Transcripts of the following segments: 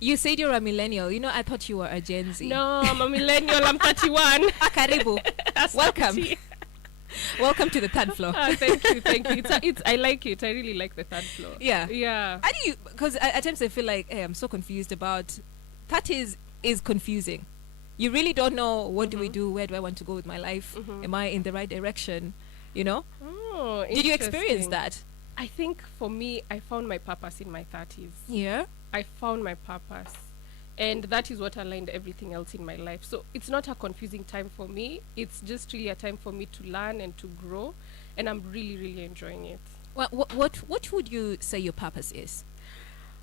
You said you're a millennial. You know, I thought you were a Gen Z. No, I'm a millennial. I'm 31. Karibu. Welcome. Welcome to the third floor. Thank you. I like it. I really like the third floor. Yeah. How do you? Because at times I feel like, hey, I'm so confused about. 30s is confusing. You really don't know what do we do. Where do I want to go with my life? Am I in the right direction? You know. Oh, did you experience that? I think for me, I found my purpose in my 30s. Yeah. I found my purpose. And that is what aligned everything else in my life. So it's not a confusing time for me. It's just really a time for me to learn and to grow. And I'm really, really enjoying it. Well, what would you say your purpose is?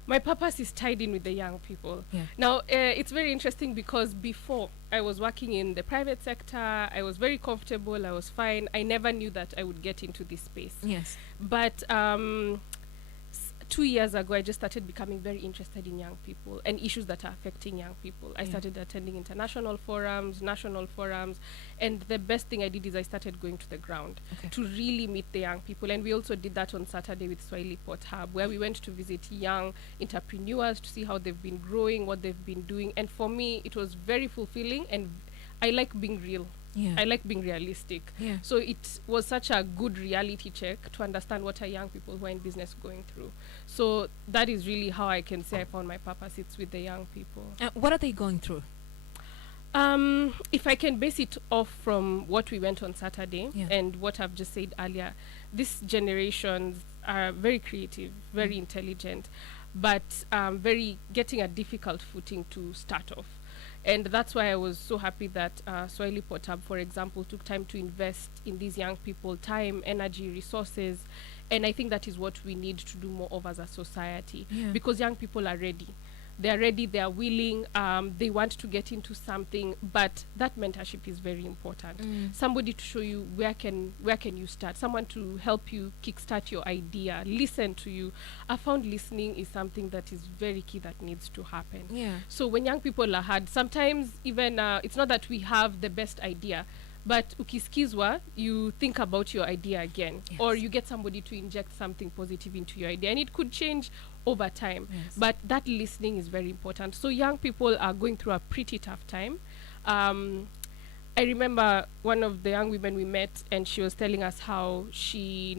My purpose is tied in with the young people. Yeah. Now, it's very interesting because before I was working in the private sector, I was very comfortable, I was fine. I never knew that I would get into this space. Yes. But 2 years ago, I just started becoming very interested in young people and issues that are affecting young people. I started attending international forums, national forums, and the best thing I did is I started going to the ground to really meet the young people. And we also did that on Saturday with SwahiliPot Hub, where we went to visit young entrepreneurs to see how they've been growing, what they've been doing. And for me, it was very fulfilling, and I like being real. Yeah. I like being realistic. Yeah. So it was such a good reality check to understand what are young people who are in business going through. So that is really how I can say I found my purpose. It's with the young people. What are they going through? If I can base it off from what we went on Saturday and what I've just said earlier, these generations are very creative, very intelligent, but very getting a difficult footing to start off. And that's why I was so happy that SwahiliPot Hub, for example, took time to invest in these young people, time, energy, resources. And I think that is what we need to do more of as a society. Because young people are ready. They are ready, they are willing, they want to get into something, but that mentorship is very important. Somebody to show you where can you start, someone to help you kickstart your idea, listen to you. I found listening is something that is very key that needs to happen. So when young people are hard, sometimes even it's not that we have the best idea, but ukiskizwa, you think about your idea again, or you get somebody to inject something positive into your idea, and it could change over time. But that listening is very important. So young people are going through a pretty tough time. I remember one of the young women we met, and she was telling us how she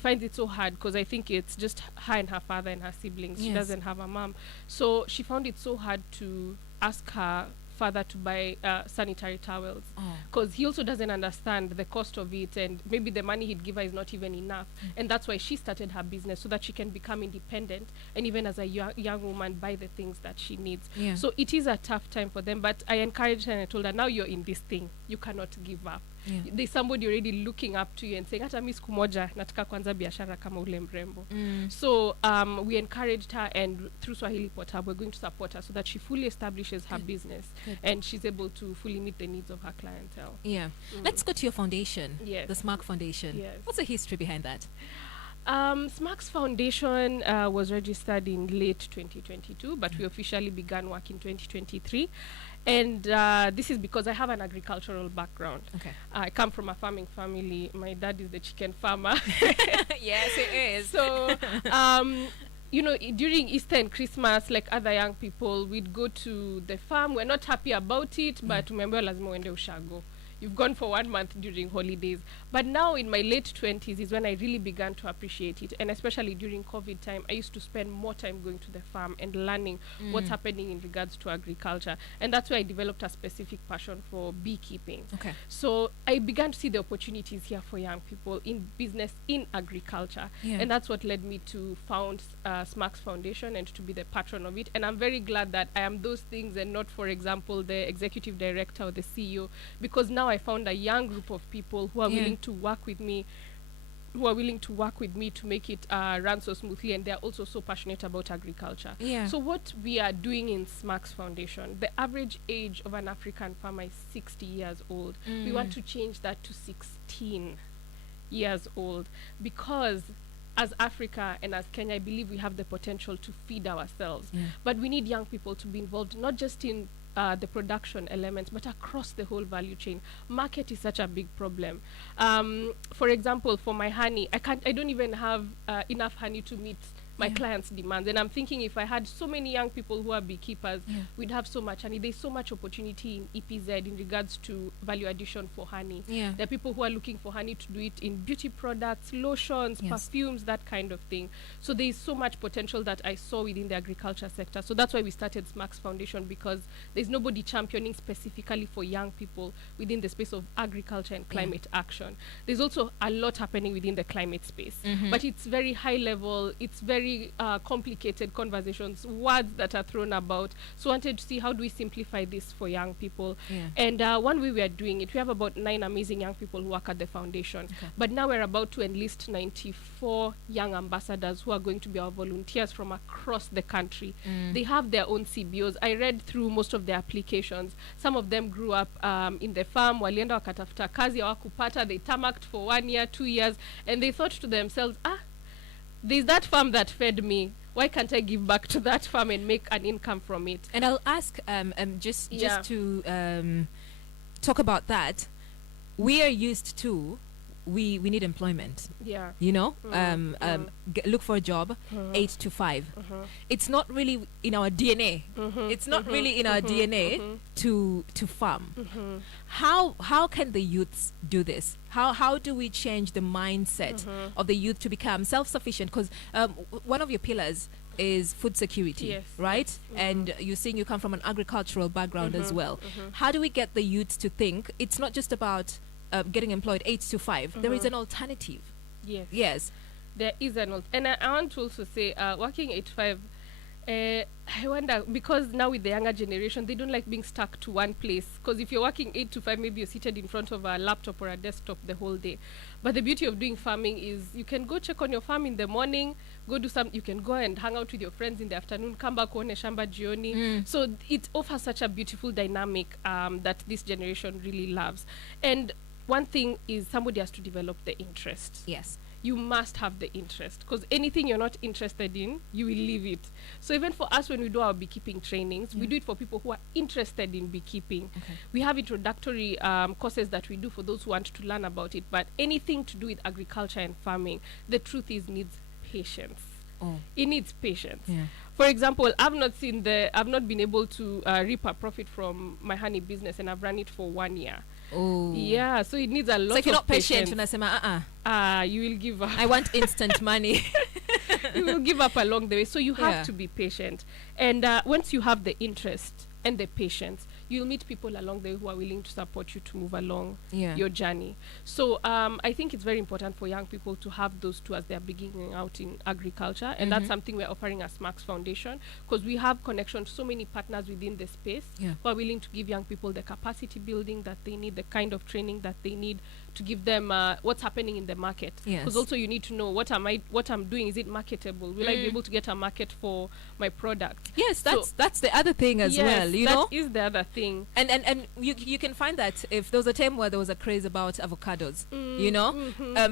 finds it so hard because I think it's just her and her father and her siblings. She doesn't have a mom. So she found it so hard to ask her father to buy sanitary towels because he also doesn't understand the cost of it, and maybe the money he'd give her is not even enough. And that's why she started her business, so that she can become independent and even as a young woman buy the things that she needs. So it is a tough time for them, but I encouraged her and I told her, now you're in this thing, you cannot give up. There's somebody already looking up to you and saying, hata mi siku moja nataka kwanza biashara kama ule mrembo. So we encouraged her, and through SwahiliPot Hub we're going to support her so that she fully establishes her business and she's able to fully meet the needs of her clientele. Let's go to your foundation, the SMX Foundation. What's the history behind that? SMX Foundation was registered in late 2022, but we officially began work in 2023. And this is because I have an agricultural background. I come from a farming family. My dad is the chicken farmer. Yes, it is. So, you know, during Easter and Christmas, like other young people, we'd go to the farm. We're not happy about it, but remember, lazima uende ushago. You've gone for 1 month during holidays. But now in my late 20s is when I really began to appreciate it. And especially during COVID time, I used to spend more time going to the farm and learning what's happening in regards to agriculture. And that's where I developed a specific passion for beekeeping. So I began to see the opportunities here for young people in business, in agriculture. And that's what led me to found SMX Foundation and to be the patron of it. And I'm very glad that I am those things and not, for example, the executive director or the CEO, because now I found a young group of people who are willing to work with me, to make it run so smoothly, and they're also so passionate about agriculture. So what we are doing in SMX Foundation, the average age of an African farmer is 60 years old. We want to change that to 16 years old, because as Africa and as Kenya, I believe we have the potential to feed ourselves. But we need young people to be involved, not just in the production elements, but across the whole value chain. Market is such a big problem. For example, for my honey, I don't even have enough honey to meet my clients' demands. And I'm thinking if I had so many young people who are beekeepers, we'd have so much honey. There's so much opportunity in EPZ in regards to value addition for honey. There are people who are looking for honey to do it in beauty products, lotions, perfumes, that kind of thing. So there's so much potential that I saw within the agriculture sector. So that's why we started SMX Foundation, because there's nobody championing specifically for young people within the space of agriculture and climate action. There's also a lot happening within the climate space, but it's very high level, it's very complicated conversations, words that are thrown about. So I wanted to see how do we simplify this for young people. And one way we are doing it, we have about 9 amazing young people who work at the foundation, but now we're about to enlist 94 young ambassadors who are going to be our volunteers from across the country. They have their own CBOs. I read through most of their applications. Some of them grew up in the farm, walienda wakatafuta kazi hawakupata, they tamaked for 1 year, 2 years, and they thought to themselves, there's that farm that fed me. Why can't I give back to that farm and make an income from it? And I'll ask, just to talk about that. We are used to, we need employment. You know, look for a job, 8 to 5. It's not really in our DNA. It's not really in our DNA to farm. How can the youths do this? How do we change the mindset of the youth to become self-sufficient? Because one of your pillars is food security, right? And you're saying you come from an agricultural background as well. How do we get the youth to think it's not just about getting employed 8 to 5? There is an alternative. Yes. There is an alternative. And I want to also say, working 8 to 5, I wonder, because now with the younger generation, they don't like being stuck to one place. Because if you're working 8 to 5, maybe you're seated in front of a laptop or a desktop the whole day. But the beauty of doing farming is you can go check on your farm in the morning, go do some, you can go and hang out with your friends in the afternoon, come back on a shamba jioni. So it offers such a beautiful dynamic that this generation really loves. And one thing is somebody has to develop the interest. You must have the interest, because anything you're not interested in, you will leave it. So even for us, when we do our beekeeping trainings, we do it for people who are interested in beekeeping. We have introductory courses that we do for those who want to learn about it. But anything to do with agriculture and farming, the truth is, needs patience. It needs patience. For example, I've not been able to reap a profit from my honey business, and I've run it for 1 year. So it needs a lot of patience. So if you're not patient, you will give up. I want instant money. You will give up along the way. So you have to be patient. And once you have the interest and the patience, you'll meet people along the way who are willing to support you to move along your journey. So I think it's very important for young people to have those two as they're beginning out in agriculture. And that's something we're offering as SMX Foundation, because we have connection to so many partners within the space who are willing to give young people the capacity building that they need, the kind of training that they need to give them what's happening in the market. Because also you need to know what I'm doing, is it marketable? Will I be able to get a market for my product? That's the other thing as well, you know? That is the other thing. And you can find that if there was a time where there was a craze about avocados, you know?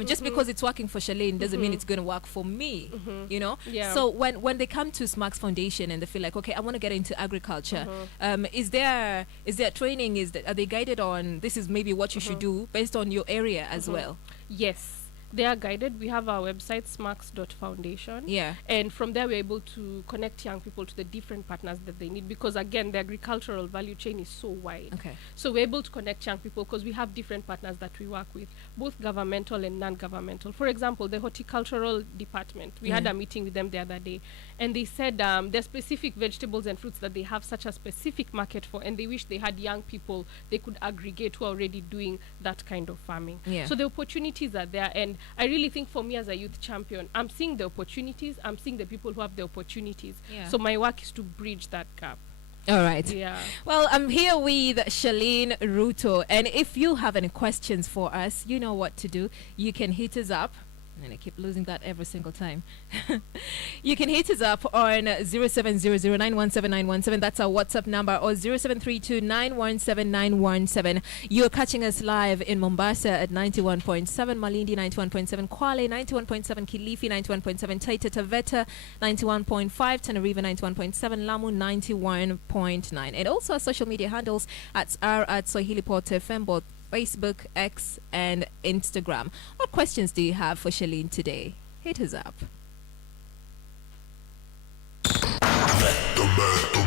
Just because it's working for Charlene doesn't mean it's going to work for me, you know? So when they come to SMX Foundation and they feel like, okay, I want to get into agriculture, is there training? Are they guided on, this is maybe what you should do based on your area as well? Yes, they are guided. We have our website, smx.foundation. And from there, we're able to connect young people to the different partners that they need, because again, the agricultural value chain is so wide. So we're able to connect young people because we have different partners that we work with, both governmental and non-governmental. For example, the horticultural department, we had a meeting with them the other day, and they said there's specific vegetables and fruits that they have such a specific market for, and they wish they had young people they could aggregate who are already doing that kind of farming. So the opportunities are there, and I really think for me as a youth champion, I'm seeing the opportunities, I'm seeing the people who have the opportunities. So my work is to bridge that gap. All right. Well, I'm here with Charlene Ruto, and if you have any questions for us, you know what to do. You can hit us up. And I keep losing that every single time. You can hit us up on 0700917917. That's our WhatsApp number, or 0732917917. You're catching us live in Mombasa at 91.7, Malindi 91.7, Kwale 91.7, Kilifi 91.7, Taita Taveta 91.5, Tenerife 91.7, Lamu 91.9. And also our social media handles at SwahiliPot FM, both Facebook, X, and Instagram. What questions do you have for Charlene today? Hit us up. Alberto.